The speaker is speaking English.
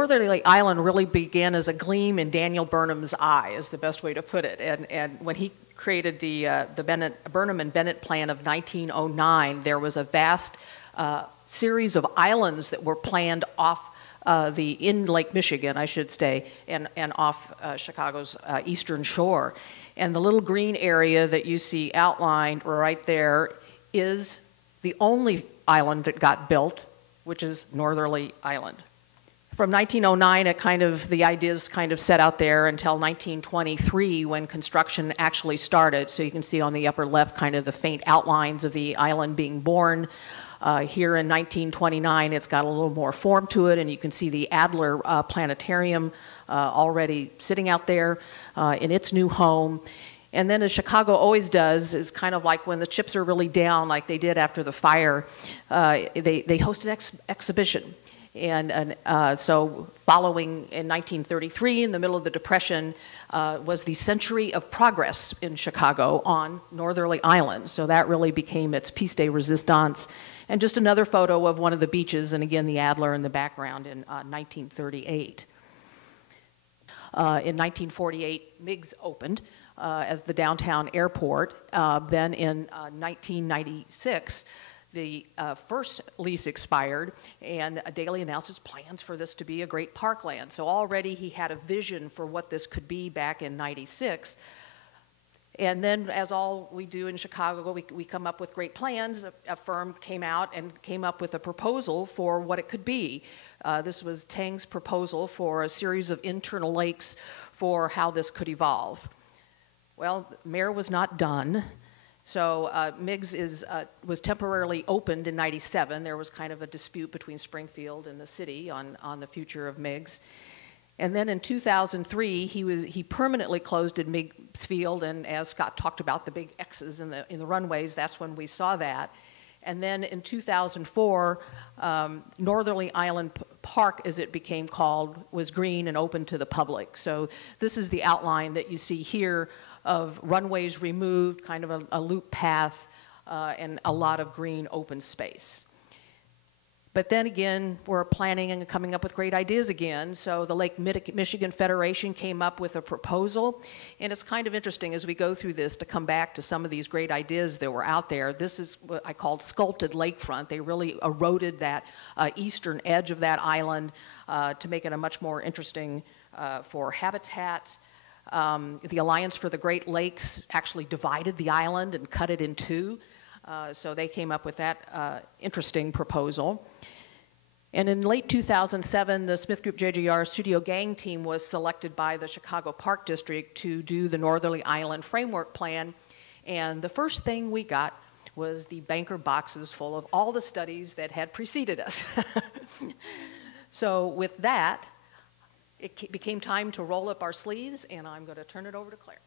Northerly Island really began as a gleam in Daniel Burnham's eye, is the best way to put it. And when he created the Burnham and Bennett Plan of 1909, there was a vast series of islands that were planned off in Lake Michigan, I should say, and off Chicago's eastern shore. And the little green area that you see outlined right there is the only island that got built, which is Northerly Island. From 1909, the ideas kind of set out there until 1923 when construction actually started. So you can see on the upper left kind of the faint outlines of the island being born. Here in 1929, it's got a little more form to it, and you can see the Adler Planetarium already sitting out there in its new home. And then, as Chicago always does, is kind of like when the chips are really down, like they did after the fire, they host an exhibition. And so following in 1933, in the middle of the Depression, was the Century of Progress in Chicago on Northerly Island. So that really became its piece de resistance. And just another photo of one of the beaches, and again, the Adler in the background in 1938. In 1948, MIGS opened as the downtown airport. Then in 1996, the first lease expired, and Daley announced his plans for this to be a great parkland. So already he had a vision for what this could be back in '96. And then, as all we do in Chicago, we come up with great plans. A firm came out and came up with a proposal for what it could be. This was Tang's proposal for a series of internal lakes for how this could evolve. Well, the mayor was not done. So MIGS was temporarily opened in '97. There was kind of a dispute between Springfield and the city on the future of MIGS. And then in 2003, he permanently closed in MIGS Field, and as Scott talked about the big X's in the runways, that's when we saw that. And then in 2004, Northerly Island Park, as it became called, was green and open to the public. So this is the outline that you see here of runways removed, kind of a loop path, and a lot of green open space. But then again, we're planning and coming up with great ideas again. So the Lake Michigan Federation came up with a proposal. And it's kind of interesting as we go through this to come back to some of these great ideas that were out there. This is what I called sculpted lakefront. They really eroded that eastern edge of that island to make it a much more interesting for habitat. The Alliance for the Great Lakes actually divided the island and cut it in two. So they came up with that interesting proposal. And in late 2007, the SmithGroupJJR Studio Gang team was selected by the Chicago Park District to do the Northerly Island Framework Plan. And the first thing we got was the banker boxes full of all the studies that had preceded us. So with that, it became time to roll up our sleeves, and I'm going to turn it over to Claire.